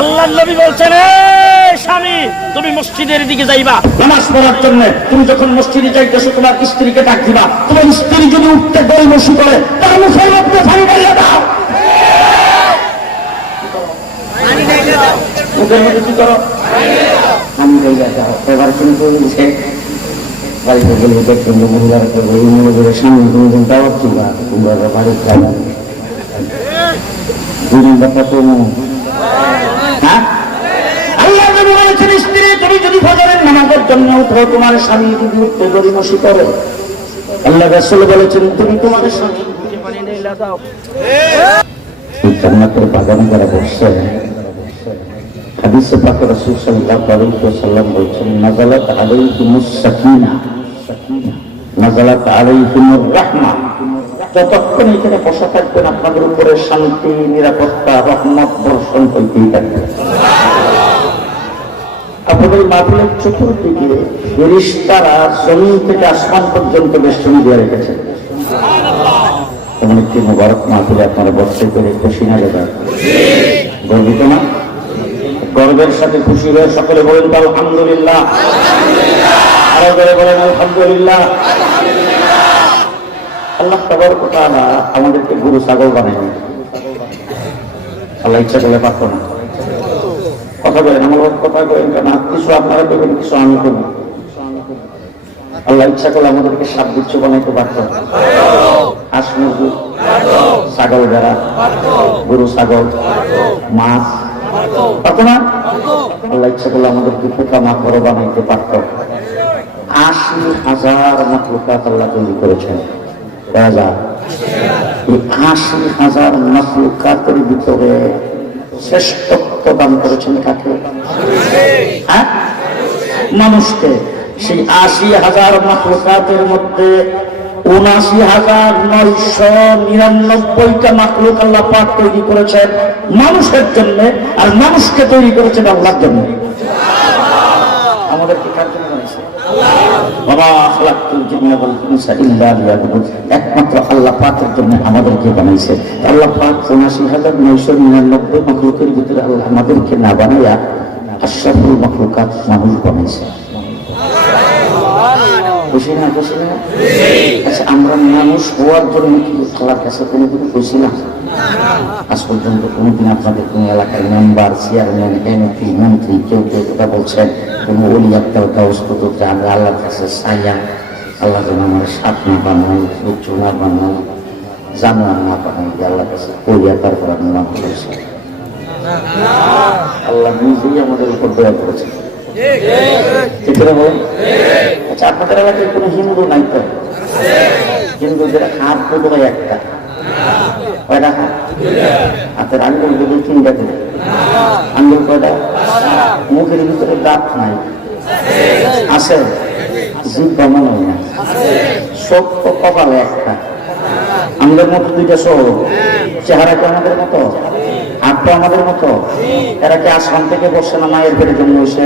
আল্লাহর নবী বলছেন, স্বামী তুমি মসজিদের দিকে যাইবা নামাজ পড়ার জন্য। তুমি যখন মসজিদে যাইতেছো তোমার স্ত্রীকে ডাক দিবা। তোমার স্ত্রী যদি উঠতে গড়িমসি করে তার মুখের মধ্যে পানি ঢেলে দাও। মুখের মধ্যে কি করো? পানি ঢেলে দাও। এবার কিন্তু সে বাড়িতে গেলে দেখবেন মহিলারা করবো এই মহিলাদের সামনে কোনোদিন দাওয়াত দিবা, তোমরা বাড়ির খাবার তুমি যদি ফজরের নামাজের জন্য উঠো, তোমার স্বামী যদি উঠতে গড়িমসি করে, আল্লাহ রাসূল বলেছেন তুমি তোমার স্বামী জান্নাতের বাগানে যারা বসছে, হাদিসে পাক রাসূল সাল্লাল্লাহু আলাইহি ওয়াসাল্লাম বলেছেন, নাযালাত আলাইহিমুস সাকিনা নাযালাত আলাইহিমুর রাহমা। যতক্ষণ এখানে বসা থাকবেন আপনাদের উপরে শান্তি, নিরাপত্তা, রহমত বর্ষণ হইতেই থাকবে। আপনাদের মাহফিলের চতুর্দিকে ফেরেশতারা জমিন থেকে আসমান পর্যন্ত বেষ্টনী দিয়ে রেখেছেন। এমন একটি মুবারক মাহফিলে আপনারা বসে করে খুশি না দাদা? গর্বিত না? গর্বের সাথে খুশি হয়ে সকলে বলেন আলহামদুলিল্লাহ। আরো করে বলেন আলহামদুলিল্লাহ। আল্লাহ তাবারক ওয়া তাআলা আমাদেরকে গরু ছাগল বানায়নি। আল্লাহ ইচ্ছা করলে পারত না। কথা বলেন, আমার কথা বলেন কেন? কিছু আপনারা করবেন, কিছু আমি করব। আল্লাহ ইচ্ছা করলে আমাদেরকে সাপ বিচ্ছু বানাইতে পারত, হাঁস মুরগি, ছাগল ভেড়া, গরু ছাগল, মাছ পারত না? আল্লাহ ইচ্ছা করলে আমাদেরকে পোকা মাকড় বানাইতে পারত। ৮০,০০০ মাখলুকাত আল্লাহ তৈরি করেছেন। ৮০,০০০ মাখলুকাতের ভিতরে শ্রেষ্ঠত্ব দান করেছেন কাকে? হ্যাঁ, মানুষকে। সেই ৮০,০০০ মাখলুকাতের মধ্যে ৭৯,৯৯৯টা মাখলুক আল্লাহ পাক তৈরি করেছেন মানুষের জন্য, আর মানুষকে তৈরি করেছেন আল্লাহর জন্য। আমাদেরকে কার জন্য বানাইছে? একমাত্র আল্লাহ পাকের জন্য আমাদেরকে বানাইছে। আল্লাহ পাক ৭৯,৯৯৯ মাখলুকের ভিতরে আল্লাহ আমাদেরকে না বানাইয়া আশরাফুল মাখলুকাত মানুষ বানাইছে। খুশি না? খুশি না? আচ্ছা, আমরা মানুষ হওয়ার জন্য কি আল্লাহর কাছে কোনোদিন খুশি না? আজ পর্যন্ত কোনোদিন আপনাদের কোন এলাকার মেম্বার, চেয়ারম্যান, এমপি, মন্ত্রী কেউ কেউ এটা বলছেন কোন ওলি আক্তার কাগজপত্রকে আমরা আল্লাহর কাছে চাইয়া আল্লাহ যেন আমার সাপ না বানাই, উচ্চ না বানাই, জানোয়ার না বানাই, আল্লাহর কাছে কইয়া তারপর আপনি নাম করেছেন? আল্লাহ নিজেই আমাদের উপর দয়া করেছেন। ঠিক করে বলেন? আচ্ছা, আপনাদের এলাকায় কোনো হিন্দু নাই তো? হিন্দুদের হাত বোধ হয় একটা, কয়টা হাত? হাতের আঙ্গুল যদি ৩টা করে, আঙ্গুল কয়টা? মুখের ভিতরে দাঁত নাই, আছে? জিভ বানানো না, চোখ তো কপালে একটা, আমাদের মতো 2টা চোখ। চেহারা কি আমাদের মতো? হাতটা আমাদের মতো? এরা কি আসমান থেকে বসছে না মায়ের পেটে জন্ম হয়েছে?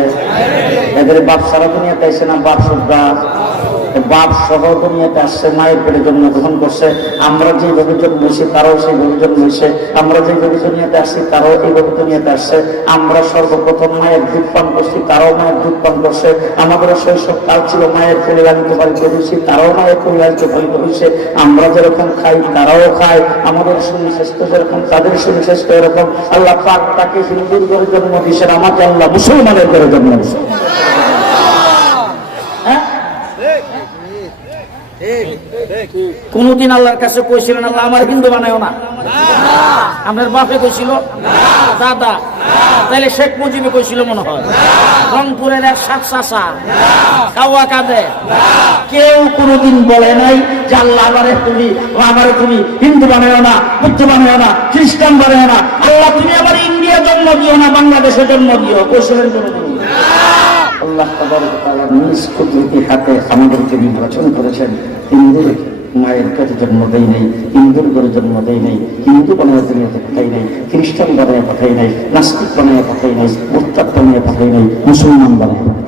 এদের বাপ সারা দুনিয়াতে আসছে না বাপ সদ্দা? বাপ সহ দুনিয়াতে আসছে, মায়ের পেটে জন্মগ্রহণ করছে। আমরা যেভাবে জন্মেছি তারাও সেইভাবে জন্মেছে। আমরা যেভাবে দুনিয়াতে আসছি তারাও এইভাবে দুনিয়াতে আসছে। আমরা সর্বপ্রথম মায়ের দুধ পান করছি, তারাও মায়ের দুধ পান করছে। আমাদেরও শৈশব কাল ছিল মায়ের কোলে লালিত পালিত হয়েছি, তারাও মায়ের কোলে লালিত পালিত হয়েছে। আমরা যেরকম খাই তারাও খায়, আমাদের সুনিশ্চিত যেরকম তাদের সুনিশ্চিত এরকম। আল্লাহ পাক তাকে হিন্দুর ঘরে জন্ম দিয়েছেন, আমাকে আল্লাহ মুসলমানের ঘরে জন্ম দিয়েছেন। কোনদিন আল্লাহর কাছে কইছিলেন আল্লাহ আমার হিন্দু বানায়ও না? আপনার বাপে কইছিল? দাদা? তাহলে শেখ মুজিবে কইছিল মনে হয়? রংপুরের এক সাত চাষা কাওয়া কাঁদে? কেউ কোনদিন বলে নাই যে আল্লাহ আমারে তুমি হিন্দু বানায়ও না, বুদ্ধ বানায়ও না, খ্রিস্টান বানায়ও না, আল্লাহ তুমি আবার ইন্ডিয়া জন্ম দিও না, বাংলাদেশে জন্ম দিও? কইছিলেন কোনদিন? আল্লাহ তাবারক ওয়া তাআলা নিজ কুদরতি হাতে আমাদেরকে নির্বাচন করেছেন। হিন্দুর মায়ের পেটে জন্ম দেয় নাই, হিন্দুর ঘরে জন্ম দেয় নাই, হিন্দু বানায় দুনিয়াতে পাঠাই নাই, খ্রিস্টান বানায় পাঠাই নাই, নাস্তিক বানায় পাঠাই নাই, মুরতাদ বানায় পাঠাই নাই, মুসলমান বানায় পাঠাই।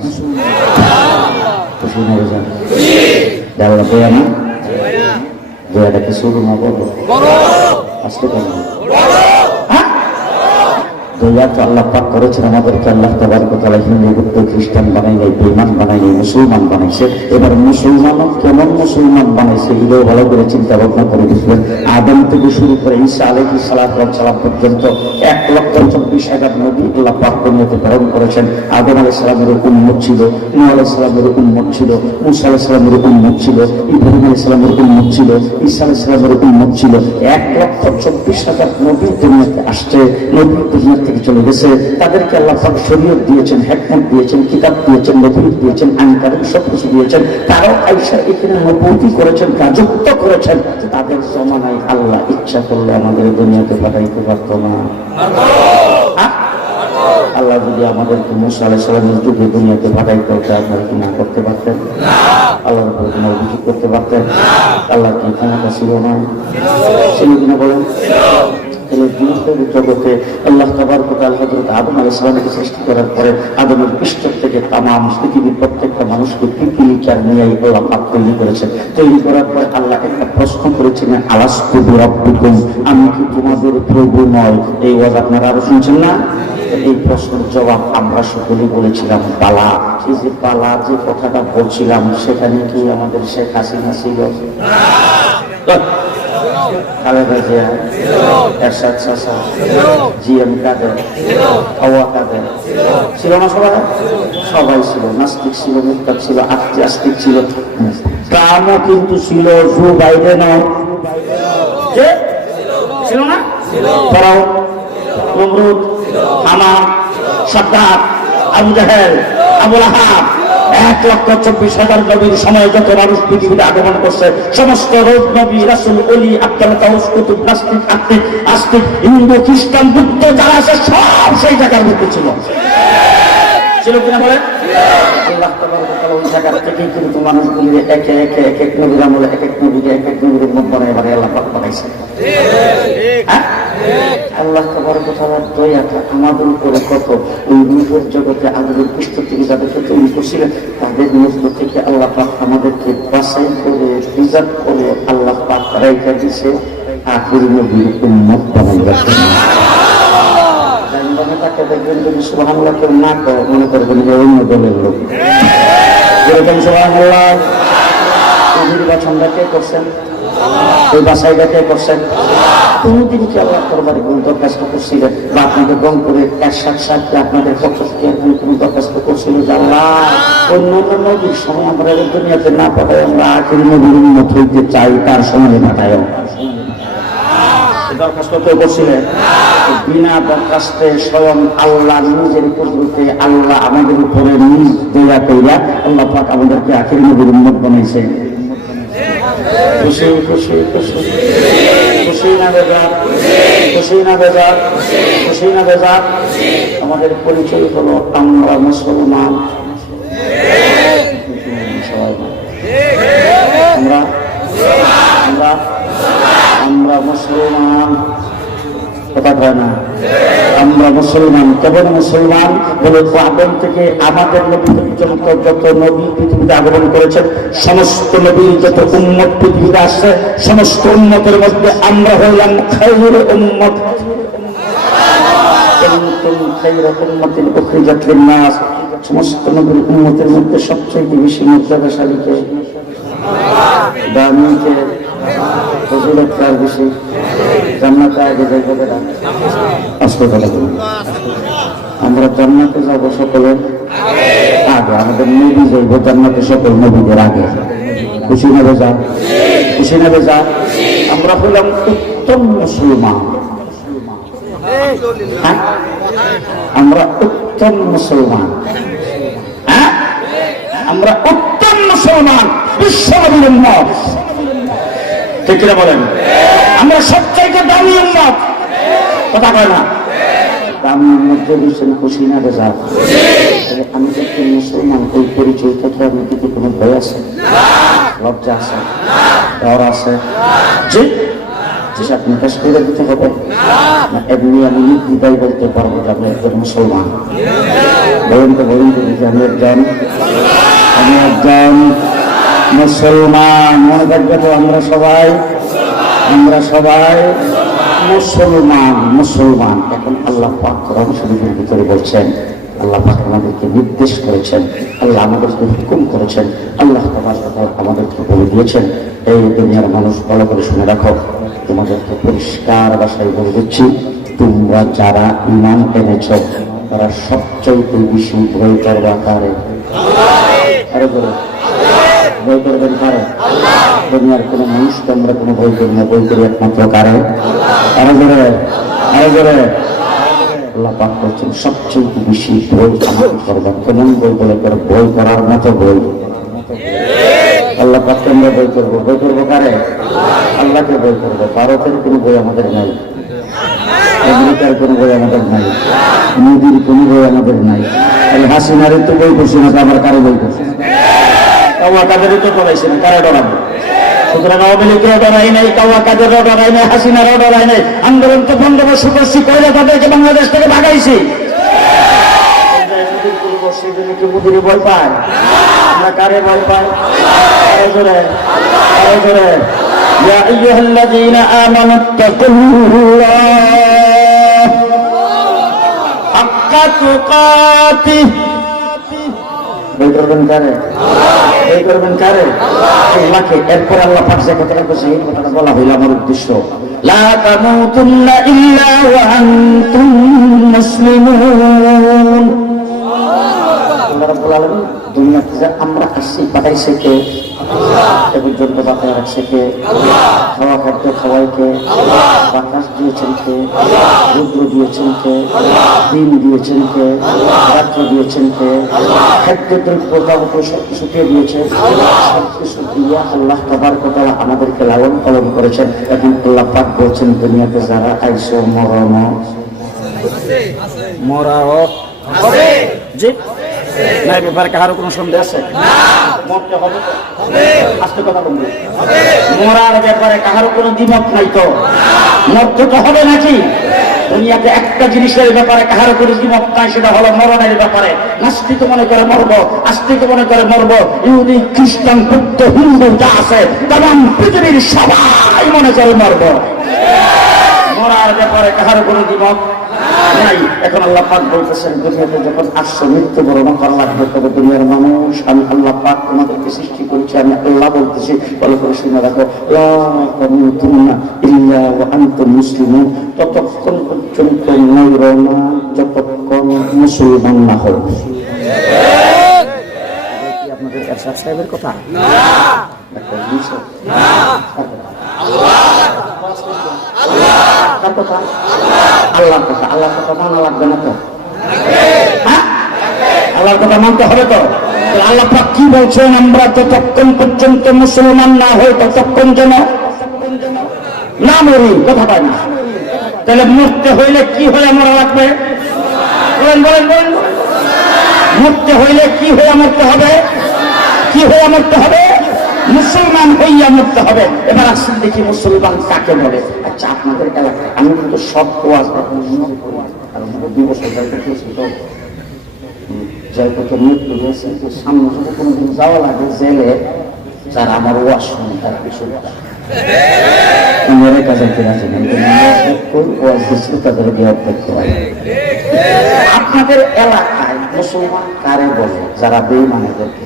খুশি না রেজা? আল্লাহ দয়া না? দয়াটা কি শুরু না বড়? আজকে দয়া তো আল্লাহ পাক করেছেন আমাদেরকে। আল্লাহ তাবারক ওয়া তাআলা হিন্দু বুদ্ধ খ্রিস্টান বানাই নাই, বেঈমান বানাই নাই, মুসলমান বানাইছে। এবার মুসলমানও কেমন মুসলমান বানাইছে এটাও ভালো করে চিন্তা ভাবনা করে দেখবেন। আদম থেকে শুরু করে ঈসা আলাইহিস সালাম পর্যন্ত 1,40,000 নবী আল্লাহ পাক দুনিয়াতে প্রেরণ করেছেন। আদম আলাইহিস সালামের উম্মত ছিল, নূহ আলাইহিস সালামের উম্মত ছিল, মূসা আলাইহিস সালামের উম্মত ছিল, ইব্রাহিম আলাইহিস সালামের উম্মত ছিল, ঈসা আলাইহিস সালামের উম্মত ছিল। 1,24,000 নবী দুনিয়াতে আসছে, নবী দুনিয়া থেকে চলে গেছে। তাদেরকে আল্লাহ পাক শরীয়ত দিয়েছেন, হিকমত দিয়েছেন, কিতাব দিয়েছেন, নবুয়ত দিয়েছেন, আইন কানুন সবকিছু দিয়েছেন। তারাও আয়েশা এখানে নবুয়তি করেছেন, রাজত্ব করেছেন। তাদের জমানায় আল্লাহ ইচ্ছা করলে আমাদের দুনিয়াতে পাঠাইতে পারত না। আল্লাহ যদি আমাদেরকে মুসা আলাইহিস সালামের যুগে দুনিয়াতে পাঠাইতে হতো, আপনারা কি না করতে পারতেন? আল্লাহর উপরে কোনো অভিযোগ করতে পারতেন? আল্লাহ কি ক্ষমতা ছিল না? ছিল কিনা বলেন? জগতে আল্লাহ তাবারক ওয়া তাআলা হযরত আদম আলাইহিস সালামকে সৃষ্টি করার পরে আদমের পৃষ্ঠ থেকে তামাম পৃথিবীর প্রত্যেকটা মানুষকে পিপিলিকার নিয়ে আল্লাহ পাক তৈরি করেছেন। তৈরি করার পর আল্লাহ একটা প্রশ্ন করেছিলেন, আলাস্তু বিরাব্বিকুম, আমি কি তোমাদের প্রভু নয়? এই ওয়াজ আপনারা আরো শুনছেন না? এই প্রশ্নের জবাব আমরা সকলেই বলেছিলাম বালা। এই যে বালা যে কথাটা বলছিলাম, সেখানে কি আমাদের শেখ হাসিনা ছিল? খালেদা জিয়া, এরশাদ চাচা, জিএম কাদের, হাওয়া কাদের ছিল না? সবাই ছিল। নাস্তিক ছিল, মুরতাদ ছিল, আস্তিক ছিল, ট্রাম্পও কিন্তু ছিল, জো বাইডেনও ছিল না? ফরাও, নমরুদ, হামান, সাদ্দাত, আবু জাহেল, আবু লাহাব, 1,24,000 নবীর সময় যত মানুষ পৃথিবীতে আগমন করছে, সমস্ত রোগ নবী, রাসূল, ওলি, আব্দুল কাউস, কুতুব, নাস্তিক, আস্তিক, হিন্দু, খ্রিস্টান, বুদ্ধ যারা আছে সব সেই জায়গার মধ্যে ছিল। ছিল কিনা বলেন? আল্লাহ তাবারক ওয়া তাআলা ওই জায়গা থেকেই কিন্তু মানুষগুলি একে একে এক এক নবীর আমলে এক এক নবীকে এক এক নবীর উম্মত বানায় বানায় আল্লাহ পাক বানাইছে। আল্লাহ তাবারক ওয়া তাআলার দয়াটা আমাদের উপরে কত! ওই রূহের জগতে আগুনের পৃষ্ঠ থেকে যাদেরকে তৈরি করছিলেন, তাদের মধ্য থেকে আল্লাহ পাক আমাদেরকে বাছাই করে রিজার্ভ করে আল্লাহ পাক রাইখা দিছে আখির নবীর উম্মত বানাইবার জন্য। তাকে দেখবেন যদি সুবহানাল্লাহ কেউ না করে, মনে করবেন যে অন্য দলের লোক। যেরকম সুবহানাল্লাহ নির্বাচনটা কে করছেন? ওই বাসাইটা কে করছেন? কোনদিন কি আল্লাহ দরবারে কোন দরখাস্ত করছিলেন বা আপনাদের গণ করে এরশাদ সাহেবকে আপনাদের পক্ষ থেকে কোন দরখাস্ত করছিল যে আল্লাহ অন্য নবীর সময় আমরা এই দুনিয়াতে না পাঠাই, আমরা আখির নবীর উম্মত হইতে চাই, তার সময় পাঠাই? দরখাস্ত কেউ করছিলেন? বিনা দরখাস্তে স্বয়ং আল্লাহ নিজের কুদরতে আল্লাহ আমাদের উপরে নিজ দয়া কইরা আল্লাহ পাক আমাদেরকে আখির নবীর উম্মত বানাইছে। খুশি খুশি খুশি খুশি না বেজার? খুশি না বেজার? খুশি না বেজার? আমাদের পরিচয় হলো আমরা মুসলমান। আমরা মুসলমান। কথা কয় না? আমরা মুসলমান। কেবল মুসলমান বলে আদম থেকে আমাদের নবী পর্যন্ত যত নবী পৃথিবীতে আগমন করেছেন, সমস্ত নবীর যত উম্মত পৃথিবীতে আসছে, সমস্ত উম্মতের মধ্যে আমরা হইলাম খায়রুল উম্মত। কুনতুম খায়রা উম্মাতিন উখরিজাত লিন-নাস। সমস্ত নবীর উম্মতের মধ্যে সবচেয়ে বেশি মর্যাদাশালী কে? দামি কে? ফজিলত কার বেশি? জান্নাতে আগে যাইব না? আমরা জান্নাতে যাব সকলের আগে। আমাদের নবী যাইব জান্নাতে সকল নবীদের আগে। খুশি না বেজার? খুশি না বেজার? আমরা হলাম উত্তম মুসলমান। আমরা উত্তম মুসলমান। আমরা উত্তম মুসলমান, বিশ্ব নবীর উম্মত। ঠিক কিনা বলেন? আমরা সবচাইতে দামি উম্মত। কথা কয় না? দামি উম্মত যদি খুশি না বেজার? আমি যদি মুসলমান ওই পরিচয় থেকে আমি কি কোনো ভয় আছে? লজ্জা আছে? ডর আছে? জি আপনি পেশ করে দিতে হবে না? এমনি আমি নির্দ্বিধায় বলতে পারবো যে আপনি একজন মুসলমান। বলুন তো যে আমি একজন মুসলমান। মনে থাকবে তো? আমরা সবাই মুসলমান মুসলমান এখন আল্লাহ পাক কোরআন শরীফের ভিতরে বলছেন, আল্লাহ পাক আমাদেরকে নির্দেশ করেছেন, আল্লাহ আমাদেরকে হুকুম করেছেন, আল্লাহ তাবারক ওয়া তাআলা আমাদেরকে বলে দিয়েছেন, এই দুনিয়ার মানুষ ভালো করে শুনে রাখো, তোমাদেরকে পরিষ্কার ভাষায় বলে দিচ্ছি, তোমরা যারা ঈমান এনেছ তারা সবচাইতে বেশি ভয় করবা কারে? আরে বলো, ভয় করবেন কারে? দুনিয়ার কোনো মানুষকে আমরা কোনো ভয় করি না, ভয় করি একমাত্র কারে? আরো জোরে, আরো জোরে। আল্লাহ পাক বলছেন সবচেয়ে বেশি ভয় আমাকে করবা। কেমন বই বলে করে? ভয় করার মতো বই। আল্লাহ পাককে আমরা ভয় করবো। ভয় করবো কারে? আল্লাহকে ভয় করবো। ভারতের কোনো বই আমাদের নাই, আমেরিকার কোনো বই আমাদের নাই, মোদির কোনো বই আমাদের নাই। তাহলে হাসিনারের তো বই করছি না, আবার কারো বই করছি? কাদেরও তো ডরাইছে না, কারে ডরাবো? সুতরাং আওয়ামী লীগেরও ডরাই নাই, কাদেরও ডরাই নাই, হাসিনারও ডরাই নাই। আন্দোলন তো 15 বছর করছি, কইলে তাদেরকে বাংলাদেশ থেকে ভাগাইছি। মোদির ভয় পায়? আমরা কারে ভয় পাই? ইয়া আইয়ুহাল্লাযীনা আমানু তাকুল্লাহ হাক্কা তুকাতিহ। ভয় করবেন কারে? ভয় করবেন কারে? আল্লাহকে। এরপর আল্লাহ পাক যে কথাটা বলছে, এই কথাটা বলা হইল আমার উদ্দেশ্য, লা তামুতুন্না ইল্লা ওয়া আনতুম মুসলিমুন। আল্লাহ রাব্বুল আলামিন দুনিয়াতে যে আমরা আসছি পাঠাইছে কে? এ পর্যন্ত বাতায় রাখছে কে? খাওয়া খাদ্য খাওয়াই কে? বাতাস দিয়েছেন কে? রুদ্র দিয়েছেন কে? দিন দিয়েছেন কে? রাত্র দিয়েছেন কে? খাদ্য দ্রব্য সবকিছু কে দিয়েছেন? সবকিছু দিয়ে আল্লাহ তাবারক ওয়া তাআলা আমাদেরকে লালন পালন করেছেন। এখন আল্লাহ পাক বলছেন দুনিয়াতে যারা আইসো মরাও হবে। জি না, এই ব্যাপারে কারো কোনো সন্দেহ আছে? মরতে হবে তো? আজকে কথা বলবো, মরার ব্যাপারে কারো কোনো দ্বিমত নাই তো? মরতে তো হবে নাকি? দুনিয়াতে একটা জিনিসের ব্যাপারে কারো কোনো দ্বিমত নাই, সেটা হলো মরণের ব্যাপারে। নাস্তিক মনে করে মরবো, আস্তিক মনে করে মরবো, ইহুদি খ্রিস্টান বৌদ্ধ হিন্দু যা আছে তাম পৃথিবীর সবাই মনে করে মরবো। মরার ব্যাপারে কারো কোনো দ্বিমত নাই। এখন আল্লাহ পাক বলতেছেন দুনিয়াতে যখন আসছে মৃত্যুবরণ করা লাগবে, তবে দুনিয়ার মানুষ, আমি আল্লাহ পাক তোমাদেরকে সৃষ্টি করেছি, আমি আল্লাহ বলতেছি, ভালো করে শুনে রাখো, লা তামুতুন্না ইল্লা ওয়া আনতুম মুসলিমুন। ততক্ষণ পর্যন্ত মরো না যতক্ষণ মুসলমান না হও। আপনাদের এরশাদ সাহেবের কথা না, আল্লাহর কথা মানা লাগবে না তো? আল্লাহর কথা মানতে হবে তো? আল্লাহ পাক কি বলছেন? আমরা যতক্ষণ পর্যন্ত মুসলমান না হই ততক্ষণ যেন না মরি। কথা পাই না? তাহলে মরতে হইলে কি হয়ে মরা লাগবে? বলেন বলেন বলেন। মরতে হইলে কি হয়ে মরতে হবে? কি হয়ে মরতে হবে? মুসলমান হইয়া মরতে হবে। এবার আসেন দেখি মুসলমান কাকে বলে। আচ্ছা, আপনাদের এলাকায় আমি কিন্তু সব ওয়াজ সামনে যদি কোনোদিন যাওয়া লাগে জেলে, যারা আমার ওয়াজ শুনে তার কিছু আপনাদের এলাকায় মুসলমান কারে বলে? যারা বেঈমানদেরকে।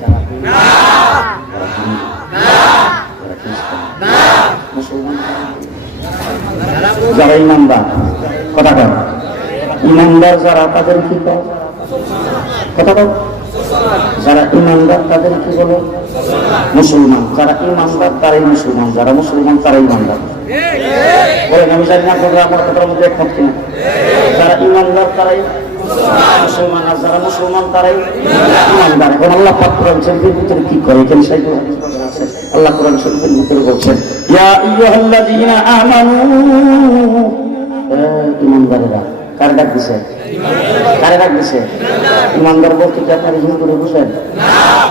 যারা ইমানদার, কথা কর, ইমানদার যারা তাদের কি কর? কথা কর। যারা ইমানদার তাদের কি বলে? মুসলমান। যারা ইমানদার তারাই মুসলমান, যারা মুসলমান তারাই ইমানদার। বলেন, আমি জানি না আপনারা আমার কথার মধ্যে একমত কিনা। যারা ইমানদার তারাই মুসলমান, আর যারা মুসলমান তারাই ইমানদার। এখন আল্লাহ পাক কোরআন শরীফের ভিতরে কি করে? এখানে সাইকেল আছে। আল্লাহ কোরআন শরীফের ভিতরে বলছেন, ইয়া আইয়ুহাল্লাযীনা আমানু, ইমানদারেরা। কার ডাক দিছে? কারে ডাক দিছে? ইমানদার বলতে কি আপনার হিন্দুরে বুঝেন?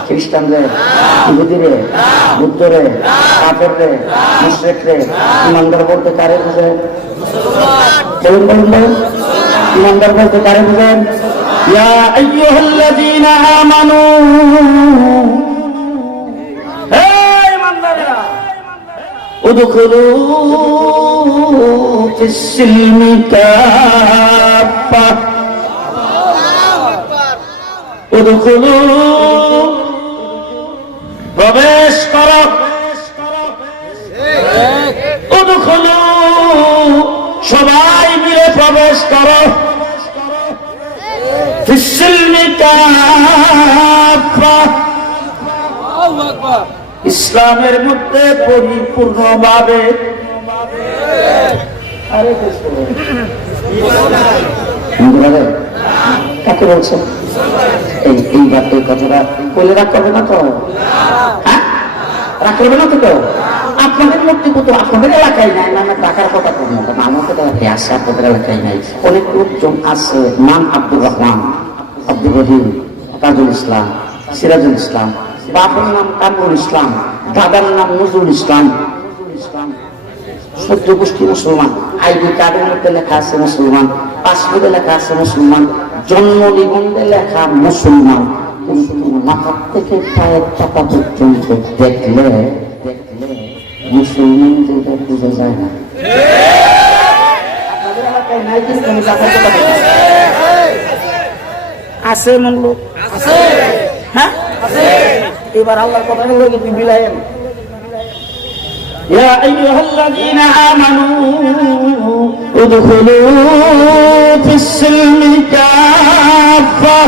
খ্রিস্টানরে, ইহুদিরে, বুদ্ধরে, কাফেররে, মুশরিকরে ইমানদার বলতে কারে বুঝেন? বলুন বলুন বলুন। ইমানদার বলতে কারে বুঝেন? ইয়া আইয়ুহাল্লাযীনা আমানু, হে ইমানদারেরা, উদখুলু ফিস-সিলমি কাফা উদখুলু প্রবেশ করো উদখুলু সবাই মিলে প্রবেশ করো ফিস-সিলমি কাফা ইসলামের মধ্যে পরিপূর্ণভাবে কাকে বলছেন এইবার এই কথাটা বলে রাগ করবে না তো? হ্যাঁ, রাগ করবে না তো? কেউ আপনাদের লোকটুকু তো আপনাদের এলাকায় নাই না, আমরা টাকার কথা করবো না, আমাদের এলাকায় আছে, আপনাদের এলাকায় নাই। অনেক লোকজন আছে, নাম আব্দুর রহমান, আব্দুর রহিম, তাজুল ইসলাম, সিরাজুল ইসলাম, বাবার নাম কামরুল ইসলাম, দাদার নাম নজরুল ইসলাম, সদ্য গোষ্ঠী মুসলমান, আইডি কার্ডের মধ্যে লেখা আছে মুসলমান, পাসপোর্টে লেখা আছে মুসলমান, জন্ম নিবন্ধে লেখা মুসলমান, কিন্তু মাথা থেকে পায়ের পাতা পর্যন্ত দেখলে মুসলমান যেটা বোঝা যায় না। আপনাদের এলাকায় নাই কিন্তু আছে এমন লোক আছে, হ্যাঁ এবার আল্লাহর কথা হলো কি বিলায়েন ইয়া আইয়ুহাল্লাযীনা আমানু উদখুলু ফিস-সিলমি কাফা।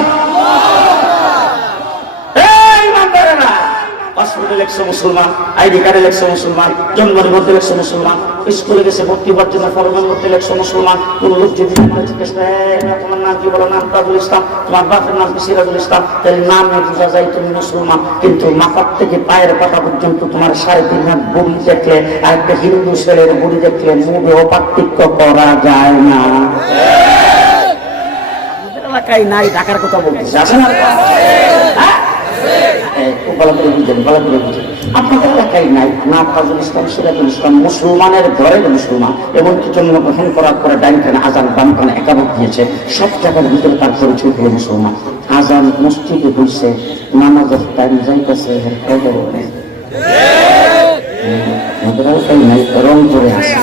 এই ইমানদারেরা, পাসপোর্টে লেখছো মুসলমান, আইডি কার্ডে লেখছো মুসলমান, জন্ম নিবন্ধে লেখছো মুসলমান, স্কুলে গেছে ভর্তি হওয়ার জন্য ফরমের মধ্যে লেখছো মুসলমান। কোন লোক যদি জিজ্ঞেস করে তোমার নাম কি, বলো নাম তাজুল ইসলাম, তোমার বাপের নাম কি সিরাজুল ইসলাম, তাহলে নামে বোঝা যায় তুমি মুসলমান। কিন্তু মাথার থেকে পায়ের পাতা পর্যন্ত তোমার 3.5 হাত বুড়ি দেখলে আর একটা হিন্দু ছেলের বুড়ি দেখলে মুখেও পার্থক্য করা যায় না। এলাকায় নাই, ঢাকার কথা বলতেছে, আছে না? আপনাদের এলাকায় নাই, না তাজুল ইসলাম, সিরাজুল ইসলাম, মুসলমানের ঘরের মুসলমান, এমনকি জন্মগ্রহণ করার পরে ডাইন কানে আজান, বাম কানে একামত দিয়েছে, সব জায়গার ভিতরে তার পরিচয় হলো মুসলমান। আজান মসজিদে হইছে, নামাজের টাইম যাইতেছে, রংপুরে আছে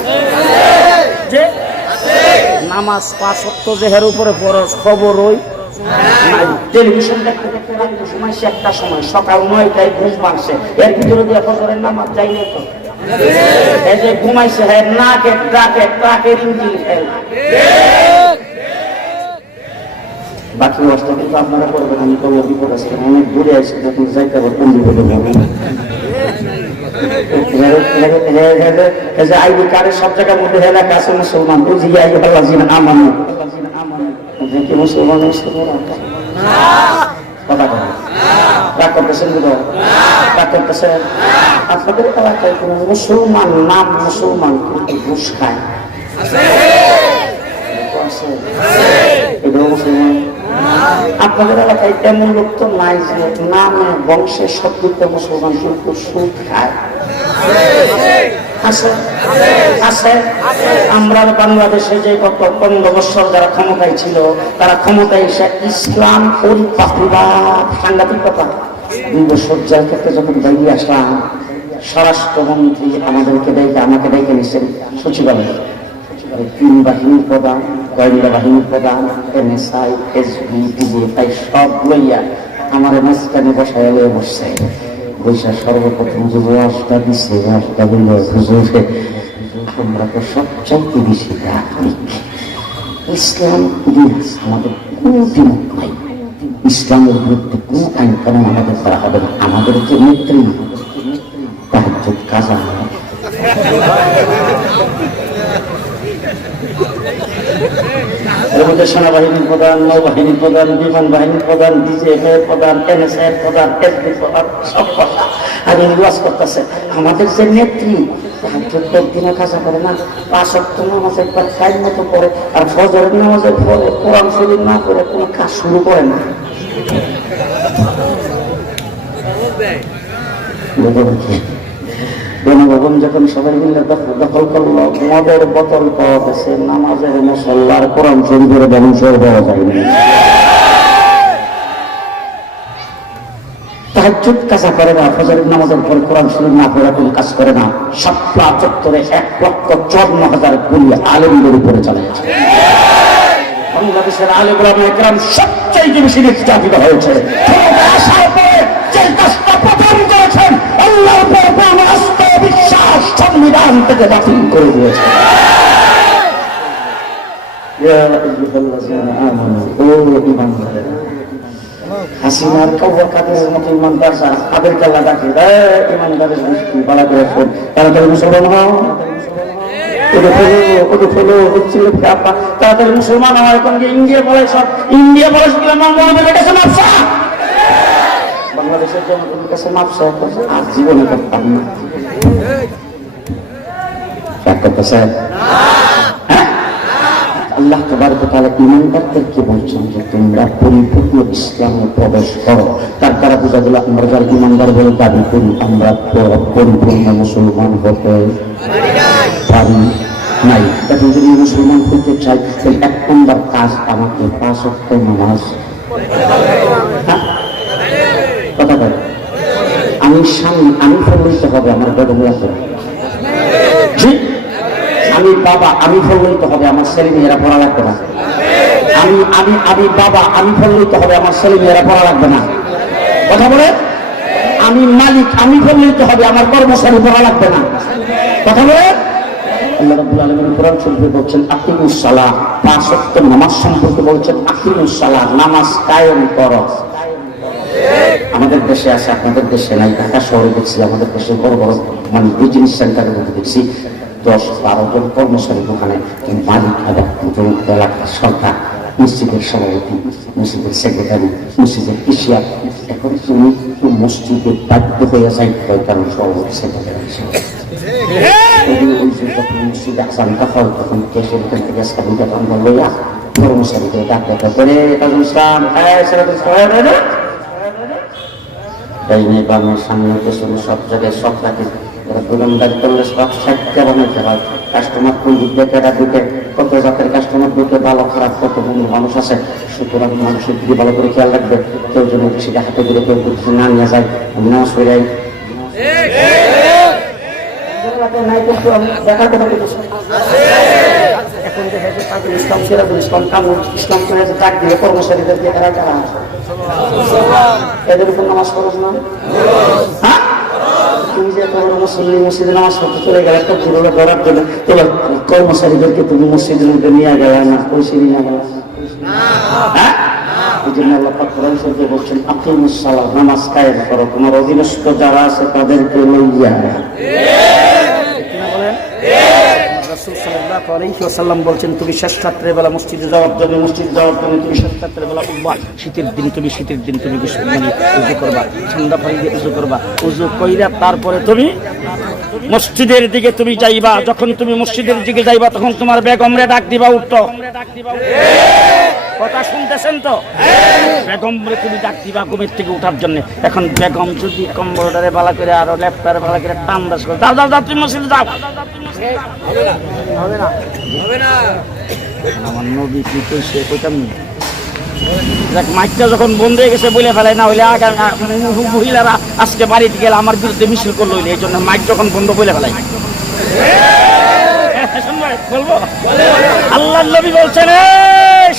নামাজ 5 ওয়াক্ত জেহের উপরে ফরজ, খবর ওই টেলিভিশন দেখতে দেখতে রাত্রে সময় একটা সময় সকাল 9টায় ঘুম ভাঙছে, এর ভিতরে দিয়ে ফজরের নামাজ যাই না তো, এই যে ঘুমাইছে হ্যাঁ নাকে ডাকে ট্রাকের ইঞ্জিন ফেল। বাকি অবস্থা কিন্তু আপনারা করবেন, আমি করবো বিপদ আছে, অনেক দূরে আসছে, যখন যাইতে হবে কোন বিপদে যাবেন। আইডি কার্ডের সব জায়গার মধ্যে লেখা আছে মুসলমান, বুঝি আইয়ুহাল্লাযীনা আমানু, কি মুসলমান কথা বলে রাগ করতেছেন? রাগ করতেছেন? আপনাদের এলাকায় কোন মুসলমান নাম মুসলমান কিন্তু ঘুষ খায়? এগুলো মুসলমান? আপনাদের এলাকায় এমন লোক তো নাই যে নামে বংশে সবকিছু মুসলমান কিন্তু সুদ খায়? আছে আছে। আমরা বাংলাদেশে যে গত 15 বছর যারা ক্ষমতায় ছিল, তারা ক্ষমতায় এসে ইসলাম সাংঘাতিক কথা। 2 বছর জেল থেকে যখন বেরিয়ে আসলাম, স্বরাষ্ট্রমন্ত্রী আমাকে ডেকে নিয়েছেন সচিবালয়ে, 3 বাহিনীর প্রধান, গোয়েন্দা বাহিনীর প্রধান, NSI, SB, DGFI সব লইয়া আমার মাঝখানে বসায় বসছে। বৈশা সর্বপ্রথম যে ওয়াজটা দিচ্ছে, ওয়াজটা বলল হুজুরে আমরা তো সবচাইতে বেশি আধুনিক, ইসলাম আমাদের কোন বিমুখ নাই, ইসলামের বিরুদ্ধে কোন আইন কানুন আমাদের করা হবে না, আমাদের যে নেত্রী তাহাজ্জুদ কাজা এর মধ্যে সেনাবাহিনীর প্রধান, নৌবাহিনীর প্রধান, বিমান বাহিনীর প্রধান, DGF এর প্রধান, NSA এর প্রধান, SB প্রধান, সব কথা আর ইনভাস করতেছে। আমাদের যে নেত্রী দিনে কাজা করে না, 5 ওয়াক্ত নামাজ একবার টাইম মতো পড়ে, আর ফজরের নামাজের পরে কোরআন শরীফ না করে কোনো কাজ শুরু করে না। গণভবন যখন সবাই মিলে দখল করলো, মদের বোতল পাওয়া গেছে, নামাজের মুসল্লার কোরআন শরীফের ধ্বংস পাওয়া যায়নি। তাহাজ্জুদ কাজা করে না, ফজরের নামাজের পর কোরআন শরীফ না পড়ে কোনো কাজ করে না, শাপলা চত্বরে 1,54,000 গুলি আলেমদের উপরে চালিয়েছে। বাংলাদেশের আলেম ওলামা ইকরাম সবচেয়ে বেশি নির্যাতিত হয়েছে। আসার পরে যে কাজটা প্রথম করেছেন, আল্লাহর উপর পূর্ণ আস্থা বিশ্বাস সংবিধান থেকে বাতিল করে দিয়েছে। হাসিনার কবর কাদের মতো ইমানদার তাদের কাল্লা ডাকে ইমানদারের গোষ্ঠী বালা করে তাড়াতাড়ি মুসলমান হও, তাড়াতাড়ি মুসলমান হওয়ার সঙ্গে ইন্ডিয়া বলে সব ইন্ডিয়া বলে মৌলবীদের কাছে মাপসা, বাংলাদেশের জনগণের কাছে মাপসা আর জীবনে করতাম না। আল্লাহ তাবারক ওয়া তাআলা ঈমানদারদেরকে বলছেন যে তোমরা পরিপূর্ণ ইসলামে প্রবেশ করো। তার দ্বারা বোঝা গেল আমরা যারা ঈমানদার বলে দাবি করি আমরা পরিপূর্ণ মুসলমান হতে পারি নাই। এখন যদি মুসলমান হতে চাই তাহলে 1 নম্বর কাজ আমাকে 5 ওয়াক্ত নামাজ কথা বলে আমি স্বামী আমি ফলতে হবে আমার বেদনা করে, আমি বাবা আমি ফলতে হবে আমার ছেলে মেয়েরা পড়া লাগবে না, আমি বাবা আমি ফলতে হবে আমার ছেলে মেয়েরা পড়া লাগবে না, কথা বলে আমি মালিক আমি ফলতে হবে আমার কর্মচারী পড়া লাগবে না, কথা বলে আল্লাহ রাব্বুল আলামিন কোরআন শরীফে বলছেন আকিমুস সালাহ, 5 ওয়াক্ত নামাজ সম্পর্কে বলছেন আকিমুস সালাহ, নামাজ কায়েম করো। আমাদের দেশে আছে আপনাদের দেশে নাই, ঢাকা শহরে দেখছি আমাদের দেশে বড় বড় মানে বিজনেস সেন্টারের মধ্যে দেখছি 10-12 জন কর্মচারী দোকানে মালিক এবং এলাকার সরকার, মসজিদের সভাপতি, মসজিদের সেক্রেটারি, মসজিদের ইশিয়াক। এখন তুমি মসজিদে বাধ্য হয়ে যাই কারণ সভাপতি সেক্রেটারি মসজিদে আসান কথা হয় তখন দেশের এখান থেকে লইয়া কর্মচারীকে ডাক্তার করে সামনে পেছনে সব জায়গায় সব রাখে দোকানদারি করলে সব সাইডটা বানাইতে হয়। কাস্টমার কোন দিক থেকে দিকে কত জাতের কাস্টমার দিকে ভালো খারাপ কত মানুষ আছে, সুতরাং মানুষের দিকে ভালো করে খেয়াল রাখবে। কেউ যদি সেটা হাতে দিলে কেউ কিছু না নিয়ে যায় নামাজ হয়ে যায় দেখার কথা বলতেছে। এখন দেখা যায় তাজুল ইসলাম সিরাজুল ইসলাম কামরুল ইসলাম ডাক দিয়ে কর্মচারীদেরকে এরা কারা এদের উপর নামাজ পড়ছ না? হ্যাঁ, তুমি যে এত বড় মুসল্লি মসজিদে নামাজ পড়তে চলে গেলে একটা ঘুরে ধরার জন্য এবার কর্মচারীদেরকে তুমি মসজিদের মধ্যে নিয়ে গেলে না, পরিচয় নিয়ে গেলে হ্যাঁ। এই জন্য আল্লাহ পাক কোরআন শরীফে বলছেন আকিমুস সালাহ, নামাজ কায়েম করো তোমার অধীনস্থ যারা আছে তাদেরকে লইয়া। রাসূল সাল্লাল্লাহু আলাইহি ওয়াসাল্লাম বলছেন তুমি শেষ রাত্রের বেলা মসজিদে যাওয়ার জন্য তুমি শেষ রাত্রের বেলা উঠবা, শীতের দিন তুমি উযু করবা, ঠান্ডা পানি দিয়ে উযু করবা, উযু কইরা তারপরে তুমি মসজিদের দিকে তুমি যাইবা। যখন তুমি মসজিদের দিকে যাইবা তখন তোমার বেগমরে ডাক দিবা, উঠতো কথা শুনতেছেন তো? বেগমরে তুমি ডাক দিবা ঘুমের থেকে উঠার জন্য। এখন বেগম যদি কম্বলটারে বালা করে আর ল্যাপটারে বালা করে টান দাস করে যাও যাও যাও তুমি মসজিদে যাও, হবে না। আমার নবী কি কইছে কইতাম না, মাইকটা যখন বন্ধ হয়ে গেছে বলে ফেলাই না হইলে মহিলারা আজকে বাড়িতে গেলে আমার বিরুদ্ধে মিছিল করলো, এই জন্য মাইক যখন বন্ধ বলে ফেলাই। বলবো আল্লাহ নবী বলছেন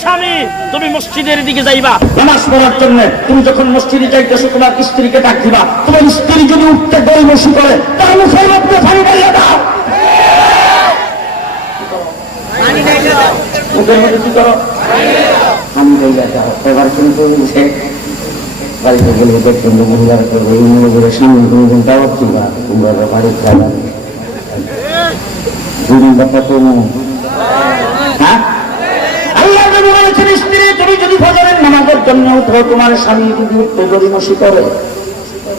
স্বামী তুমি মসজিদের দিকে যাইবা নামাজ পড়ার জন্য। তুমি যখন মসজিদে যাইতেছো তোমার স্ত্রীকে ডাক দিবা। তোমার স্ত্রী যদি উঠতে গরিমসি করে তাহলে সৌরভকে পানি ঢালিয়ে দাও, মুখের মধ্যে কি করো পানি ঢালিয়ে দাও। এবার কিন্তু বাড়িতে গেলে দেখবেন মহিলারা করবো এই মহিলাদের সামনে তুমি দাওয়াত দিবা, তোমরা বাড়ির খাবার 2 নম্বরটা তো হ্যাঁ। আল্লাহ নবী বলেছেন স্ত্রী তুমি যদি ফজরের নামাজের জন্য উঠো তোমার স্বামী যদি উঠতে গরিমসি করে,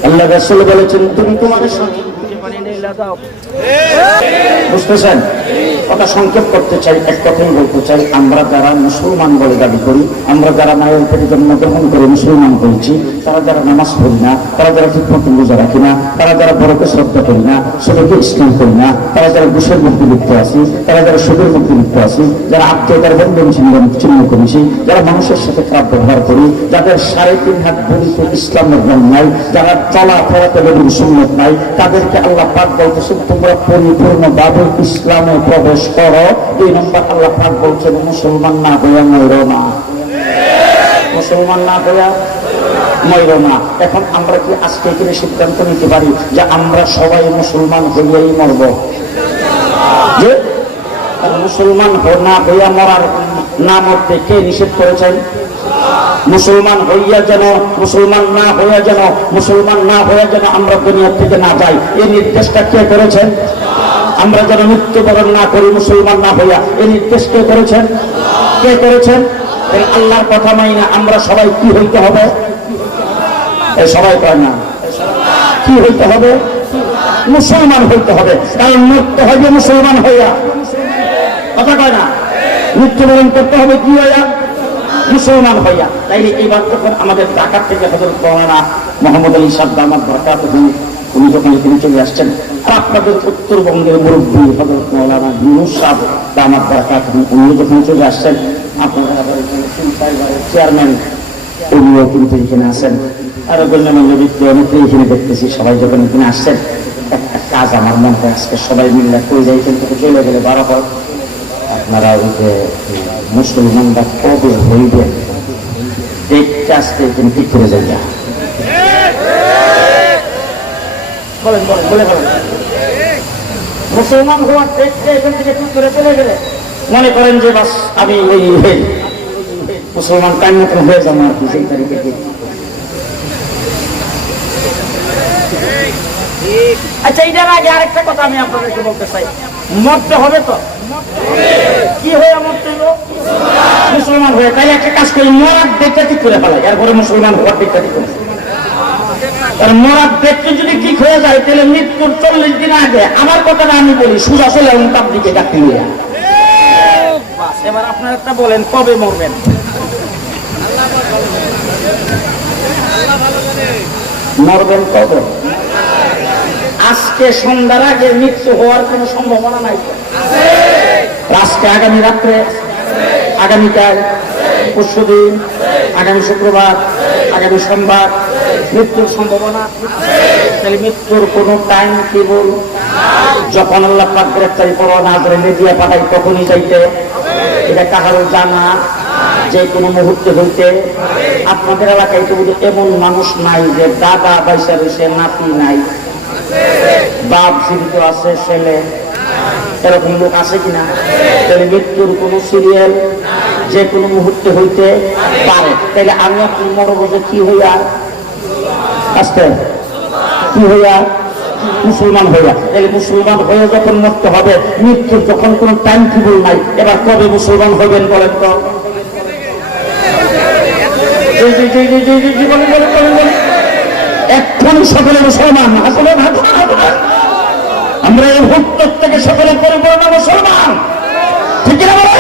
আল্লাহ রাসূল বলেছেন তুমি তোমার স্বামী পানি ঢেলে দাও। বুঝতেছেন? কথা সংক্ষেপ করতে চাই, এক কথাই বলতে চাই, আমরা যারা মুসলমান বলে দাবি করি, আমরা যারা মায়ের পেটে জন্মগ্রহণ করে মুসলমান করেছি, তারা যারা নামাজ পড়ি না, তারা যারা ঠিকমতো রোজা রাখি না, তারা যারা বড়কে শ্রদ্ধা করি না, ছেলেকে স্নেহ করি না, তারা যারা ঘুষের মুক্তি লিপ্ত আছি, তারা যারা সুদের মুক্তি লিপ্ত আছি, যারা আত্মীয়তার বন্ধন চিহ্ন করেছি, যারা মানুষের সাথে খারাপ ব্যবহার করি, যাদের 3.5 হাত বলিতে ইসলামের রং নাই, যারা চলাফেরাতে নবীর সুন্নত নাই, তাদেরকে আল্লাহ পাক বলতেছেন তোমরা পরিপূর্ণভাবে ইসলামে প্রবেশ করো। 2 নম্বর আল্লাহ পাক বলছেন মুসলমান না হইয়া মরো না, মুসলমান না হইয়া মরো না। এখন আমরা কি আজকে এখানে সিদ্ধান্ত নিতে পারি যে আমরা সবাই মুসলমান হইয়াই মরব? যে মুসলমান না হইয়া মরার না মরতে কে নিষেধ করেছেন? মুসলমান হইয়া যেন, মুসলমান না হইয়া যেন, মুসলমান না হইয়া যেন আমরা দুনিয়া থেকে না যাই, এই নির্দেশটা কে করেছেন? আমরা যেন মৃত্যুবরণ না করি মুসলমান না হইয়া, এই নির্দেশ কে করেছেন? কে করেছেন? আল্লাহর কথা মানি না আমরা সবাই কি হইতে হবে? সবাই কয় না, কি হইতে হবে? মুসলমান হইতে হবে। কারণ মরতে হবে মুসলমান হইয়া, কথা কয় না, মৃত্যুবরণ করতে হবে কি হইয়া? মুসলমান হইয়া। তাইলে এবার যখন আমাদের ঢাকা থেকে হযরত মাওলানা মোহাম্মদ আলী সাহেব দামাত বরকাতুহু উনি যখন এখানে চলে আসছেন, আর আপনাদের উত্তরবঙ্গের মুরব্বী হযরত মাওলানা ইউনূস সাহেব দামাত বরকাতুহু উনি যখন চলে আসছেন, আপনারা চেয়ারম্যান উনিও কিন্তু এখানে আসেন, আরো গণ্যমান্য ব্যক্তি অনেকেই এখানে দেখতেছি, সবাই যখন এখানে আসছেন, একটা কাজ আমার মনটা আজকে সবাই মিলে করে যায়, এখান থেকে চলে গেলে বরাবর আপনারা ওই যে মুসলমানরা কবে হইবেন দেখতে আসতে এখানে ঠিক করে যাই না। মুসলমান হওয়ার দেখতে এখান থেকে ঠিক করে চলে গেলে মনে করেন যে বাস আমি ওই মুসলমান টাইম মতন হয়ে যাবো আর কি, সেই তারিখে। আচ্ছা, এটার আগে আরেকটা কথা আমি আপনাদেরকে বলতে চাই, মরতে হবে তো, কি হয়ে মরতে হলো? মুসলমান হয়ে। তাই একটা কাজ করি, মরার ডেটটা ঠিক করে ফেলাই, এরপরে মুসলমান হওয়ার ডেটটা ঠিক করে। মরার ডেটটা যদি ঠিক হয়ে যায় তাহলে মৃত্যুর 40 দিন আগে আমার কথাটা আমি বলি, সোজা চলে এবং তার দিকে ডাকি নিয়ে। এবার আপনার একটা বলেন কবে মরবেন? মরবেন কবে? আজকে সন্ধ্যার আগে মৃত্যু হওয়ার কোন সম্ভাবনা নাই। আজকে, আগামী রাত্রে, আগামীকাল, পরশুদিন, আগামী শুক্রবার, আগামী সোমবার মৃত্যুর সম্ভাবনা। তাহলে মৃত্যুর কোন টাইম টেবল যখন আল্লাহ পাক গ্রেফতারি পরোয়ানা করে মিডিয়া পাঠাই তখনই যাইতে, এটা কাহারও জানা যে কোনো মুহূর্তে হইতে। আপনাদের এলাকায় তো এমন মানুষ নাই যে দাদা পয়সা রয়েছে, নাতি নাই, বাপ জীবিত আছে, ছেলে, এরকম লোক আছে কিনা? তাহলে মৃত্যুর কোন সিরিয়াল যে কোনো মুহূর্তে হইতে পারে। তাহলে আমি আপনি মরব যে কি হইয়া? আসতে কি হইয়া? মুসলমান হইয়া। তাহলে মুসলমান হয়ে যখন মরতে হবে, মৃত্যুর যখন কোন টাইম টেবল নাই, এবার কবে মুসলমান হবেন বলেন তো? এখন সকলে মুসলমান, আসলে আমরা এই ভোট থেকে সকলে পরিপূর্ণ মুসলমান, ঠিক না বলে?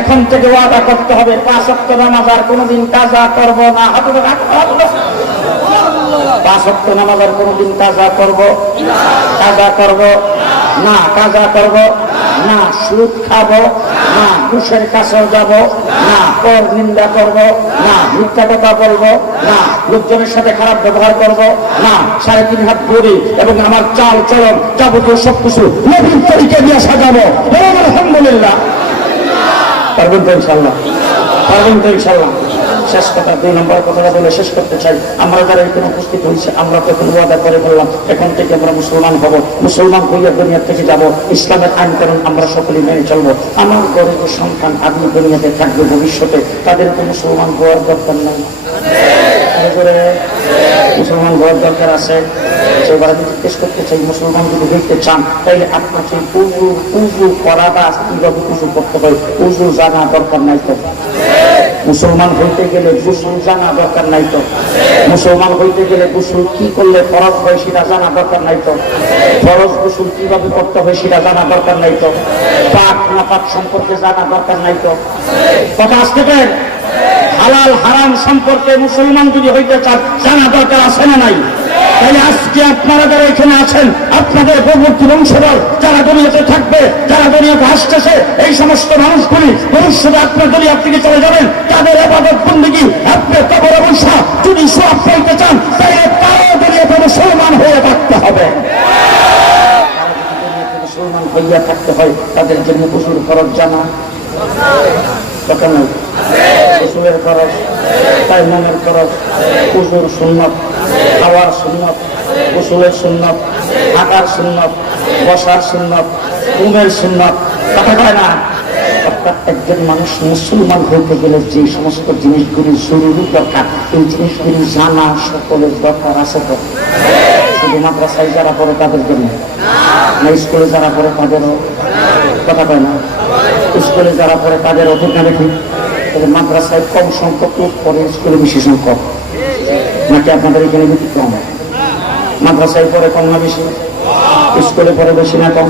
এখন থেকে ওয়াদা করতে হবে 5 ওয়াক্ত নামাজ আর কোনোদিন কাজা করব না। 5 ওয়াক্ত নামাজ আর কোনোদিন কাজা করব না, কাজা করব না, সুদ খাবো না, ঘুষের কাছেও যাব না, পর নিন্দা করব না, মিথ্যা কথা বলবো না, লোকজনের সাথে খারাপ ব্যবহার করব না, 3.5 হাত ভরি এবং আমার চাল চলন যাবতীয় সবকিছু নবীর তরিকা দিয়ে সাজাবো। আলহামদুলিল্লাহ। পারবেন তো ইনশাল্লাহ? পারবেন তো ইনশাল্লাহ? শেষ কথা, 2 নম্বর কথাটা বলে শেষ করতে চাই। আমরা যারা এখানে উপস্থিত হয়েছে, আমরা তো এখন ওয়াদা করে বললাম এখন থেকে আমরা মুসলমান হব, মুসলমান হইয়া দুনিয়া থেকে যাব, ইসলামের আইন কানুন আমরা সকলেই মেনে চলবো। আমার ঘরে যে সন্তান আগামী দুনিয়াতে থাকবে ভবিষ্যতে, তাদের তো মুসলমান হওয়ার দরকার নাই? মুসলমান হওয়ার দরকার আছে। সেবার আমি জিজ্ঞেস করতে চাই, মুসলমান যদি হইতে চান তাইলে আপনার সেই উজু করাটা কিভাবে উজু করতে হয় উজু জানা দরকার নাই তো? মুসলমান হইতে গেলে গোসল জানা দরকার নাই তো? মুসলমান হইতে গেলে গোসল কি করলে ফরজ হয় সেটা জানা দরকার নাই তো? ফরজ গোসল কিভাবে করতে হয় সেটা জানা দরকার নাই তো? পাক না পাক সম্পর্কে জানা দরকার নাই তো? কথা আসতে পারেন? হালাল হারাম সম্পর্কে মুসলমান যদি হইতে চান জানা দরকার আছে না নাই? তাহলে আজকে আপনারা যারা এখানে আছেন, আপনাদের পরবর্তী বংশধর যারা দুনিয়াতে থাকবে, যারা দুনিয়াতে আসতেছে, এই সমস্ত মানুষগুলি ভবিষ্যতে আপনার দুনিয়া থেকে চলে যাবেন, তাদের ইবাদত বন্দেগী আপনি কবরে বসা যদি সওয়াব পাইতে চান, তাহলে তারাও দুনিয়াতে মুসলমান হয়ে থাকতে হবে। মুসলমান হইয়া থাকতে হয়, তাদের জন্য গোসল ফরজ জানা দরকার নাই? গোসলের ফরজ, তায়াম্মুমের ফরজ, ওযুর সুন্নাত, খাওয়ার সুন্নাত, গোসলের সুন্নাত, হাঁটার সুন্নাত, বসার সুন্নাত, ঘুমের সুন্নাত, কথা কয় না? অর্থাৎ একজন মানুষ মুসলমান হইতে গেলে যে সমস্ত জিনিসগুলি জরুরি দরকার, এই জিনিসগুলি জানা সকলের দরকার আছে তো? শুধু মাদ্রাসায় যারা পড়ে তাদের জন্য না, স্কুলে যারা পড়ে তাদেরও? কথা কয় না? স্কুলে যারা পড়ে তাদের অধিকার রেখে মাদ্রাসায় কম সংখ্যক লোক পড়ে, স্কুলে বেশি সংখ্যক নাকি আপনাদের এখানে কম? মাদ্রাসায় পড়ে কম না বেশি? স্কুলে পড়ে বেশি না কম?